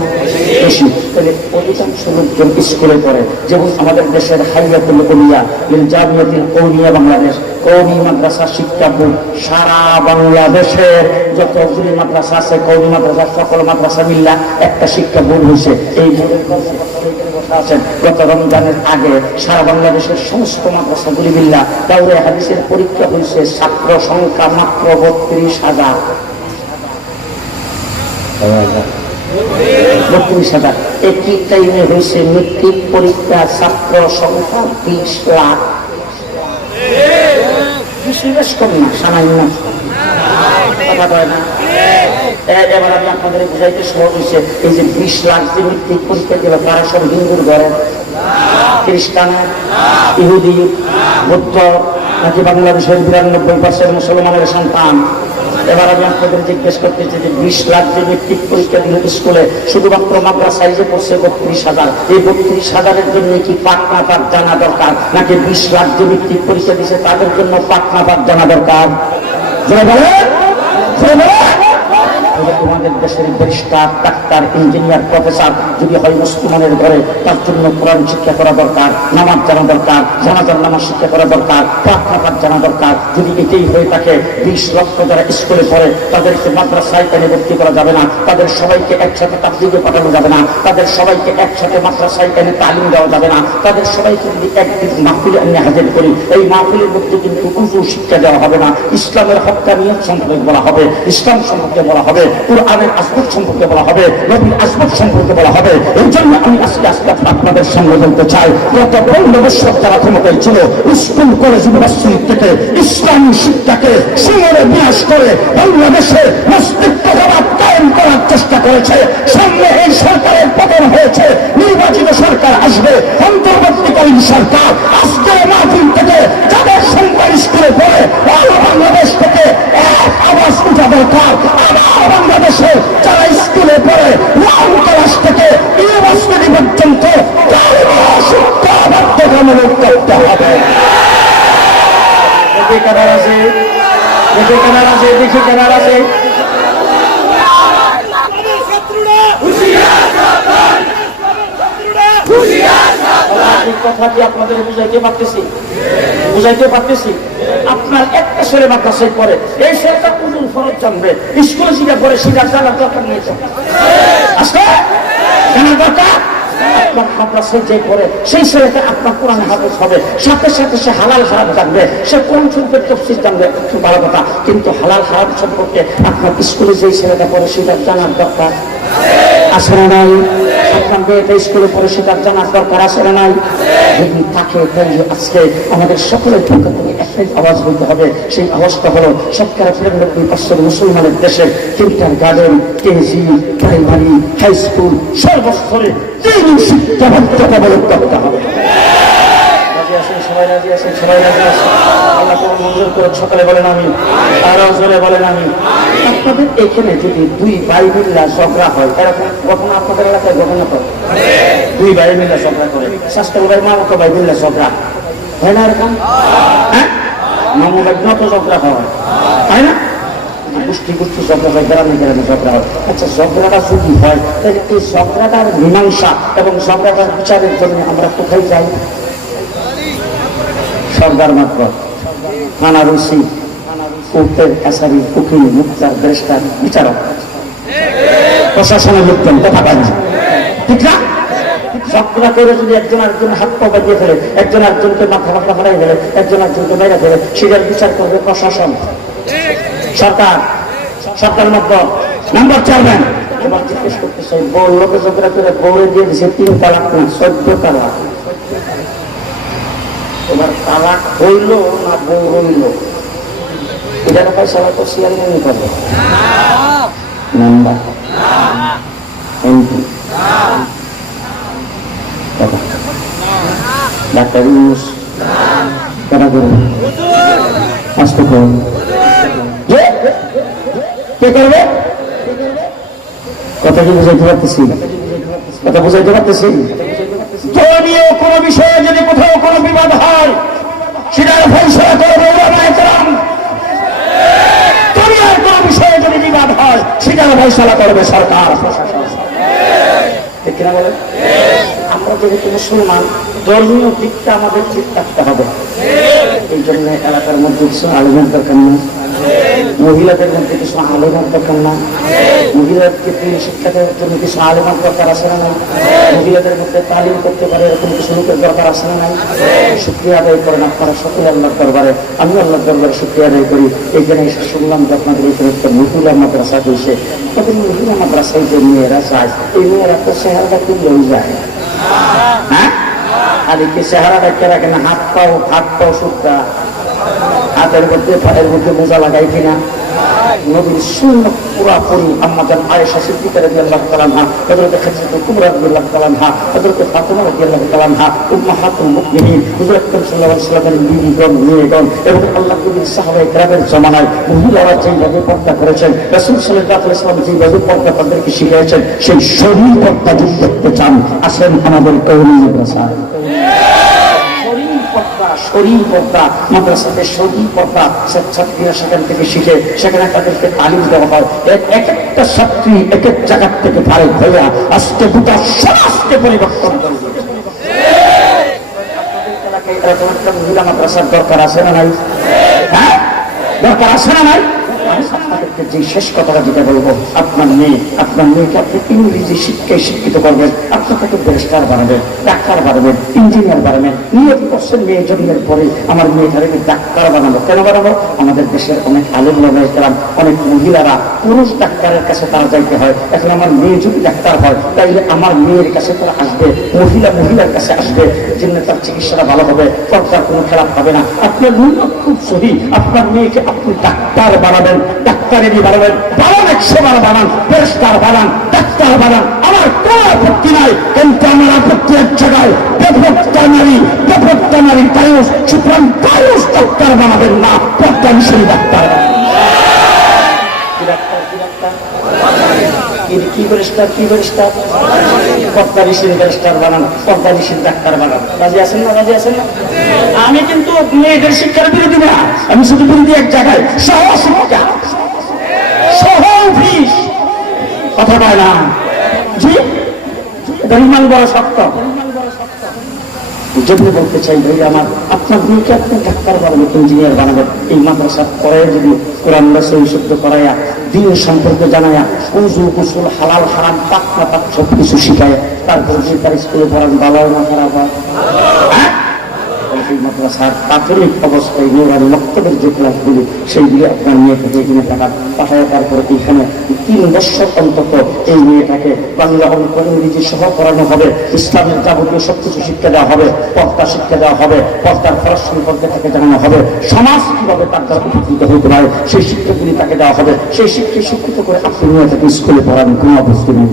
বেশি। তাহলে অধিকাংশ লোকজন স্কুলে পড়ে। যেমন আমাদের দেশের হাইয়াতুল উলিয়া লিল জামিয়াতুল কওমিয়া বাংলাদেশ, কওমি মাদ্রাসা শিক্ষা বোর্ড সারা বাংলাদেশের যতগুলি মাদ্রাসা আছে, কওমি মাদ্রাসা সকল মাদ্রাসা মিল্লা একটা শিক্ষা বোর্ড হয়েছে। এই বোর্ডের আছেন গত রমজানের আগে সারা বাংলাদেশের সমস্ত মাদ্রাসাগুলি মিল্লা দাউরে হাদিসের পরীক্ষা হয়েছে, ছাত্র সংখ্যা মাত্র 32,000। 32,000। একই টাইমে হয়েছে মেট্রিক পরীক্ষা, ছাত্র সংখ্যা 20 লাখ। বেশ কম না, সামান্য কথা হয় না? এবার আমি আপনাদের বুঝাইতে সহজ হয়েছে। এই যে 20 লাখ যে মেট্রিক পরীক্ষা দিল, তারা সব হিন্দুর ঘরে? খ্রিস্টান, ইহুদি, বৌদ্ধ, নাকি বাংলাদেশের 92% মুসলমানের সন্তান? এবার আমি আপনাদের জিজ্ঞেস করতেছি যে 20 লাখ যে মেট্রিক পরীক্ষা দিল স্কুলে, শুধুমাত্র মাদ্রাসায় যে পড়ছে 32,000, এই 32,000-এর জন্য কি পাক না পাক জানা দরকার, নাকি 20 লাখ যে মেট্রিক পরীক্ষা দিচ্ছে তাদের জন্য পাক না পাক জানা দরকার? তোমাদের দেশের ব্যারিস্টার, ডাক্তার, ইঞ্জিনিয়ার, প্রফেসর যদি হয় মুসলমানের ঘরে, তার জন্য কোরআন শিক্ষা করা দরকার, নামাজ জানা দরকার, জানাজার নামাজ শিক্ষা করা দরকার, পাক না পাক জানা দরকার। যদি এটাই হয়ে থাকে, 20 লক্ষ যারা স্কুলে পড়ে তাদেরকে মাদ্রাসায় এনে ভর্তি করা যাবে না, তাদের সবাইকে একসাথে তাবলীগে পাঠানো যাবে না, তাদের সবাইকে একসাথে মাদ্রাসায় এনে তালিম দেওয়া যাবে না, তাদের সবাইকে যদি একদিন মাহফিলে এনে হাজির করি, এই মাহফিলের মধ্যে কিন্তু উজু শিক্ষা দেওয়া হবে না, ইসলামের হক্কানিয়ত সম্পর্কে বলা হবে, ইসলাম সম্পর্কে বলা হবে, কুরআনের আসবাব সম্পর্কে বলা হবে, নবীর আসবাব সম্পর্কে বলা হবে। এই জন্য আমি আজকে আপনাদের সামনে বলতে চাই, গত 15 বছর যারা ক্ষমতায় ছিল, স্কুল কলেজ ইউনিভার্সিটি থেকে ইসলামী শিক্ষাকে সমরে বিনাশ করে বাংলাদেশে নাস্তিকতাবাদ কায়েম করার চেষ্টা করেছে। সামনে এই সরকারের পতন হয়েছে, নির্বাচিত সরকার আসবে, অন্তর্বর্তীকালীন সরকার। আজকে মাহফিল থেকে যাদের সন্তান স্কুলে পড়ে, বাংলাদেশ থেকে এক আওয়াজ উঠা দরকার। বাংলাদেশে যারা স্কুলে পড়ে, লাল ক্লাস থেকে ইউনিভার্সিটি পর্যন্ত শিক্ষা বাধ্যতামূলক করতে হবে। দেখে কেনার আছে, দেখে কেনার আছে, দেখে কেনার আছে। কথা কি আপনাদের বুঝাইতে পারতেছি? বুঝাইতে পারতেছি? আপনার একটা ছেলে মাদ্রাসায় পড়ে, এই ছেলেটা উজুর ফরজ জানবে, স্কুলে শিখা পড়ে, শিখা জানার দরকার নেই। আসলে জানার দরকার। আপনার মাদ্রাসায় যে পড়ে সেই ছেলেটা আপনার কোরআন হাফেজ হবে, সাথে সাথে সে হালাল হারাম জানবে, সে কোন শরীফের তাফসীর জানবে, একটু ভালো কথা। কিন্তু হালাল হারাম সম্পর্কে আপনার স্কুলে যেই ছেলেটা পড়ে সেটা জানার দরকার আছে না নাই? আপনার মেয়েটা স্কুলে পড়ে সেটা জানার দরকার আছে না নাই? যদি তাকে তাহলে আজকে আমাদের সকলের পক্ষ থেকে একটাই আওয়াজ বলতে হবে। সেই আওয়াজটা হলো 90% মুসলমানের দেশের kindergarten, KG, primary, high school সর্বস্তরে দিনী শিক্ষা বাধ্যতামূলক করতে হবে। সবাই রাজি আছেন? সবাই রাজি আছেন? আল্লাহ মঞ্জুর করে সকালে বলেন আমি, আরো জোরে বলেন আমি। আপনাদের এখানে যদি 2 ভাই মিল্লা ঝগড়া হয়, এরকম কখনো আপনাদের এলাকায় ঘটনা করে? 2 ভাই মিল্লা ঝগড়া করে, শাস্ত্র ভাই মা মতো ভাই মিল্লা ঝগড়া, হয় না এরকম? হ্যাঁ, মামুদের যত ঝগড়া হয়, তাই না? গোষ্ঠী গোষ্ঠী ঝগড়া হয়, গ্রামে গ্রামে ঝগড়া হয়। আচ্ছা, ঝগড়াটা যদি হয় তাহলে এই ঝগড়াটার মীমাংসা এবং ঝগড়াটার বিচারের জন্য আমরা কোথায় যাই? সরকার মাত্র, থানার ওসি, কোর্টের কাছারি, উকিল, মুক্তার, ব্যারিস্টার, বিচারক, প্রশাসনের লোকজন কথা পায় না, ঠিক না? ঝগড়া করে যদি একজন আরেকজন হাত পা বাঁধিয়ে ফেলে, একজন আরেকজনকে মাথা মাথা ফাটাই ফেলে, একজন আরেকজনকে মেরে ফেলে, সেটার বিচার করবে প্রশাসন, সরকার, সরকার মাত্র নাম্বার চেয়ারম্যান। এবার জিজ্ঞেস করতে চাই, বউ লোকে ঝগড়া করে বউরে দিয়ে দিচ্ছে 3 তালাক না 14 তালাক। এবার তালাক হইল না বউ রইল, এটার ফয়সালা তো চেয়ারম্যানই করবে। নাম্বার এমপি, ডাক্তার ইউনুস, কারা করবে? আসতে করুন, কে করবে? কথা কি বুঝাইতে পারতেছি? কথা বুঝাইতে পারতেছি? ধর্মীয় কোন বিষয়ে যদি কোথাও কোনো বিবাদ হয়, সেটার ফয়সালা করবে উলামায়ে কেরাম। দুনিয়ার কোন বিষয়ে যদি বিবাদ হয়, সেটার ফয়সালা করবে সরকার, প্রশাসন। ঠিক কিনা বলেন? আমরা যেহেতু মুসলমান, ধর্মীয় দিকটা আমাদের ঠিক রাখতে হবে। এই জন্য এলাকার মধ্যে কিছু আলোচনার দরকার নেই, মহিলাদের মধ্যে কিছু আলোচনার দরকার না, মহিলাদেরকে শিক্ষা দেওয়ার জন্য কিছু আলোচনার দরকার আছে না নাই, মহিলাদের মধ্যে তালিম করতে পারে এরকম কিছু লোকের দরকার আছে না নাই। শুকরিয়া আদায় করেন আপনারা সকলে আল্লাহর দরবারে। আমি আল্লাহর দরবারে শুকরিয়া আদায় করি। এইখানে এসে শুনলাম যে আপনাদের এখানে একটা মহিলা মাদ্রাসা হয়েছে। তখন মহিলা মাদ্রাসায় যে মেয়েরা যায়, এই মেয়েরা তো চেহারাটা তুললেও যায়, হ্যাঁ, আর কি চেহারাটা কে রাখে না, হাত পাও সুদ্ধা, হাতের মধ্যে পায়ের মধ্যে মোজা লাগাই কিনা, নবীর সুন্নাত পুরাপুরি আম্মাজান আয়েশা সিদ্দিকা রাদিয়াল্লাহু তাআলা আনহা, হযরত খাদিজা কুবরা রাদিয়াল্লাহু তাআলা আনহা, হযরত ফাতিমা রাদিয়াল্লাহু তাআলা আনহা, উম্মাহাতুল মুমিনিন, হুজুর আকরাম সাল্লাল্লাহু আলাইহি ওয়াসাল্লামের বিবিগণ, মেয়েগণ এবং আল্লাহর নবীর সাহাবায়ে কেরামের জামানায় মহিলারা যেভাবে পর্দা করেছেন, রাসূল সাল্লাল্লাহু আলাইহি ওয়াসাল্লাম যেভাবে পর্দা তাদেরকে শিখিয়েছেন, সেই শরীর পর্দা যদি দেখতে চান, আসেন আমাদের কওমি মাদ্রাসায়। শরীর পর্দা মাদ্রাসাতে, শরীর পর্দা ছাত্রীরা সেখান থেকে শিখে, সেখানে তাদেরকে তালিম দেওয়া হয়। এক একটা ছাত্রী এক এক জায়গার থেকে ফারেক হইয়া আজকে গোটা সমাজকে পরিবর্তন করবে। এরকম একটা মহিলা মাদ্রাসার দরকার আছে না নাই? হ্যাঁ, দরকার আছে না নাই? আপনাদেরকে যে শেষ কথাটা যেটা বলবো, আপনার মেয়েকে আপনি ইংরেজি শিক্ষায় শিক্ষিত করবেন, আপনি তাকে ব্যারিস্টার বানাবেন, ডাক্তার বানাবেন, ইঞ্জিনিয়ার বানাবেন। নিয়ত করছেন মেয়ে জন্মের পরে আমার মেয়েটাকে ডাক্তার বানাবো। কেন বানাবো? আমাদের দেশের অনেক আলেম ওলামায়ে কেরাম, অনেক মহিলারা পুরুষ ডাক্তারের কাছে তারা যাইতে হয়। এখন আমার মেয়ে যদি ডাক্তার হয়, তাইলে আমার মেয়ের কাছে তারা আসবে, মহিলার কাছে আসবে, জন্য তার চিকিৎসাটা ভালো হবে, সরকার কোনো খেলাপ হবে না। আপনার নিয়ত খুব সহি, আপনার মেয়েকে আপনি ডাক্তার বানাবেন, ডাক্তারেরই বানাবেন, 100 বানান, ব্যারিস্টার বানান, ডাক্তার বানান, আমার কোনো আপত্তি নাই। কিন্তু আমার আপত্তি এক জায়গায়, বেপত্তা নারী তায়ুস, সুতরাং তায়ুস ডাক্তার বানাবেন না, পর্দা নিষেধ ডাক্তার বানাবেন। কি ব্যারিস্টার পর্দা নিষেধ ব্যারিস্টার বানান, পর্দা নিষেধ ডাক্তার বানান। রাজি আছেন না? রাজি আছেন না? আমি কিন্তু মেয়েদের শিক্ষার বিরোধী না, আমি শুধু বিরোধী এক জায়গায়, সহশিক্ষা, সহফিস, কথা বলে না জি, ইমান বড় শক্ত। যদি বলতে চাই ভাই আমার, আপনার মেয়েকে আপনি ডাক্তার বানাবেন, ইঞ্জিনিয়ার বানাবেন, এই মাদ্রাসার পরে যদি কোরআন সহি শুদ্ধ করাইয়া, দিন সম্পর্কে জানাইয়া, উযু গোসল হালাল হারাম পাক না পাক সব কিছু শিখায়, তারপর যে তার স্কুলে পড়ান ভালো না খারাপ হয়, মাদ্রাসার প্রাথমিক অবস্থায় নুরানি মক্তবের যে ক্লাসগুলি, সেইগুলি আপনার মেয়েকে এখানে পাঠায়, তারপরে এইখানে 3 বছর অন্তত এই মেয়েটাকে বাংলা অঙ্ক ইংরেজি সহ পড়ানো হবে, ইসলামের যাবতীয় সবকিছু শিক্ষা দেওয়া হবে, পর্দা শিক্ষা দেওয়া হবে, পর্দার ফরজ সম্পর্কে তাকে জানানো হবে, সমাজ কিভাবে তার দ্বারা উপকৃত হতে পারে সেই শিক্ষাগুলি তাকে দেওয়া হবে। সেই শিক্ষায় শিক্ষিত করে আপনি মেয়েটাকে স্কুলে পড়ানো কোনো অবস্থা নেই।